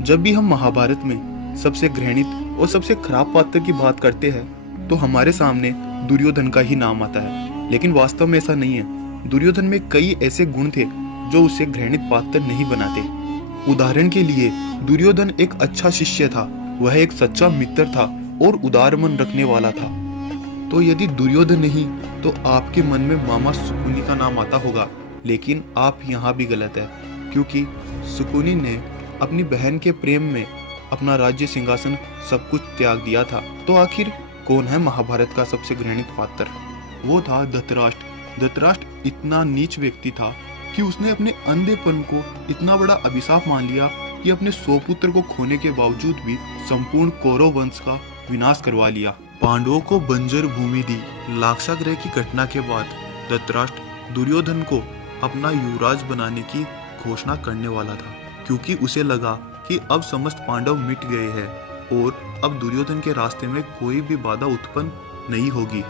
जब भी हम महाभारत में सबसे घृणित और सबसे खराब पात्र की बात करते हैं तो हमारे सामने दुर्योधन का ही नाम आता है, लेकिन वास्तव में ऐसा नहीं है। दुर्योधन में कई ऐसे गुण थे जो उसे घृणित पात्र नहीं बनाते। उदाहरण के लिए दुर्योधन एक अच्छा शिष्य था, वह एक सच्चा मित्र था और उदार मन रखने वाला था। तो यदि दुर्योधन नहीं तो आपके मन में मामा सुकुनी का नाम आता होगा, लेकिन आप यहाँ भी गलत है, क्योंकि सुकुनी ने अपनी बहन के प्रेम में अपना राज्य सिंहासन सब कुछ त्याग दिया था। तो आखिर कौन है महाभारत का सबसे घृणित पात्र? वो था धृतराष्ट्र। धृतराष्ट्र इतना नीच व्यक्ति था कि उसने अपने अंधेपन को इतना बड़ा अभिशाप मान लिया कि अपने 100 पुत्र को खोने के बावजूद भी संपूर्ण कौरव वंश का विनाश करवा लिया। पांडवों को बंजर भूमि दी। लाक्षागृह की घटना के बाद धृतराष्ट्र दुर्योधन को अपना युवराज बनाने की घोषणा करने वाला था, क्योंकि उसे लगा कि अब समस्त पांडव मिट गए हैं और अब दुर्योधन के रास्ते में कोई भी बाधा उत्पन्न नहीं होगी।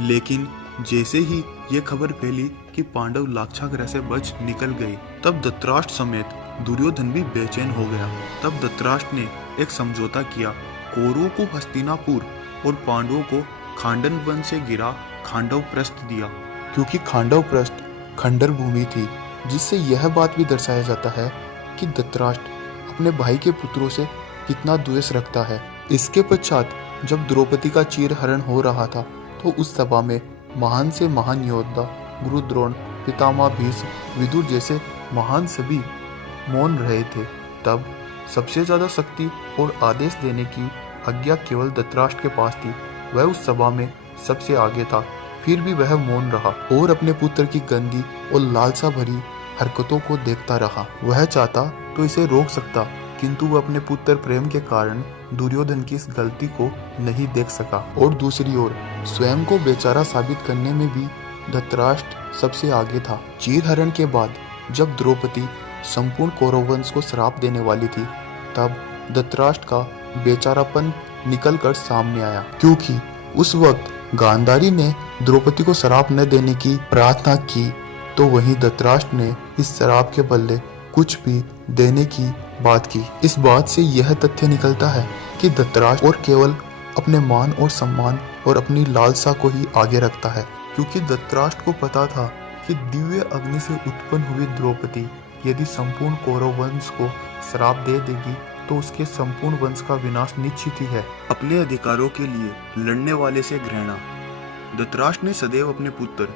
लेकिन जैसे ही ये खबर फैली कि पांडव लाक्षागृह से बच निकल गए, तब धृतराष्ट्र समेत दुर्योधन भी बेचैन हो गया। तब धृतराष्ट्र ने एक समझौता किया। कौरवों को हस्तिनापुर और पांडवों को खांडव वन से गिरा खांडव प्रस्थ दिया, क्योंकि खांडव प्रस्थ खंडर भूमि थी, जिससे यह बात भी दर्शाया जाता है कि धृतराष्ट्र अपने भाई के पुत्रों से कितना द्वेष रखता है। इसके पश्चात जब द्रौपदी का चीरहरण हो रहा था तो उस सभा में महान से महान योद्धा गुरु द्रोण, पितामह भीष्म, विदुर जैसे महान सभी मौन रहे थे। तब सबसे ज्यादा शक्ति और आदेश देने की आज्ञा केवल धृतराष्ट्र के पास थी। वह उस सभा में सबसे आगे था, फिर भी वह मौन रहा और अपने पुत्र की गंदी और लालसा भरी हरकतों को देखता रहा। वह चाहता तो इसे रोक सकता, किंतु वह अपने पुत्र प्रेम के कारण दुर्योधन की इस गलती को नहीं देख सका। और दूसरी ओर स्वयं को बेचारा साबित करने में भी धृतराष्ट्र सबसे आगे था। चीरहरण के बाद जब द्रौपदी संपूर्ण कौरव वंश को श्राप देने वाली थी, तब धृतराष्ट्र का बेचारापन निकलकर सामने आया, क्योंकि उस वक्त गांधारी ने द्रौपदी को श्राप न देने की प्रार्थना की, तो वहीं धृतराष्ट्र ने इस श्राप के बदले कुछ भी देने की बात की। इस बात से यह तथ्य निकलता है कि धृतराष्ट्र और केवल अपने मान और सम्मान और अपनी लालसा को ही आगे रखता है, क्योंकि धृतराष्ट्र को पता था कि दिव्य अग्नि से उत्पन्न हुई द्रौपदी यदि संपूर्ण कौरव वंश को श्राप दे देगी तो उसके संपूर्ण वंश का विनाश निश्चित ही है। अपने अधिकारों के लिए लड़ने वाले से घृणा। धृतराष्ट्र ने सदैव अपने पुत्र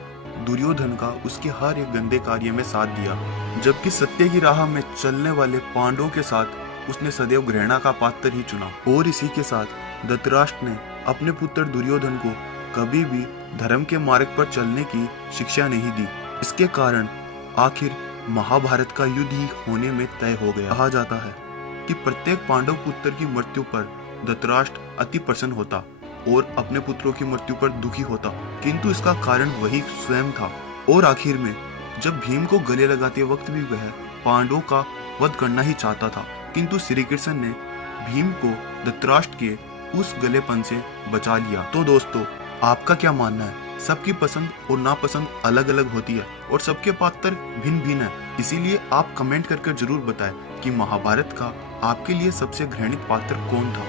दुर्योधन का उसके हर एक गंदे कार्य में साथ दिया, जबकि सत्य की राह में चलने वाले पांडवों के साथ उसने सदैव घृणा का पात्र ही चुना। और इसी के साथ धृतराष्ट्र ने अपने पुत्र दुर्योधन को कभी भी धर्म के मार्ग पर चलने की शिक्षा नहीं दी। इसके कारण आखिर महाभारत का युद्ध ही होने में तय हो गया। कहा जाता है कि प्रत्येक पांडव पुत्र की मृत्यु पर धृतराष्ट्र अति प्रसन्न होता और अपने पुत्रों की मृत्यु पर दुखी होता, किंतु इसका कारण वही स्वयं था। और आखिर में जब भीम को गले लगाते वक्त भी वह पांडवों का वध करना ही चाहता था, किंतु श्री कृष्ण ने भीम को धृतराष्ट्र के उस गलेपन से बचा लिया। तो दोस्तों, आपका क्या मानना है? सबकी पसंद और नापसंद अलग अलग होती है और सबके पात्र भिन्न भिन्न है। इसीलिए आप कमेंट करके जरूर बताएं कि महाभारत का आपके लिए सबसे घृणित पात्र कौन था।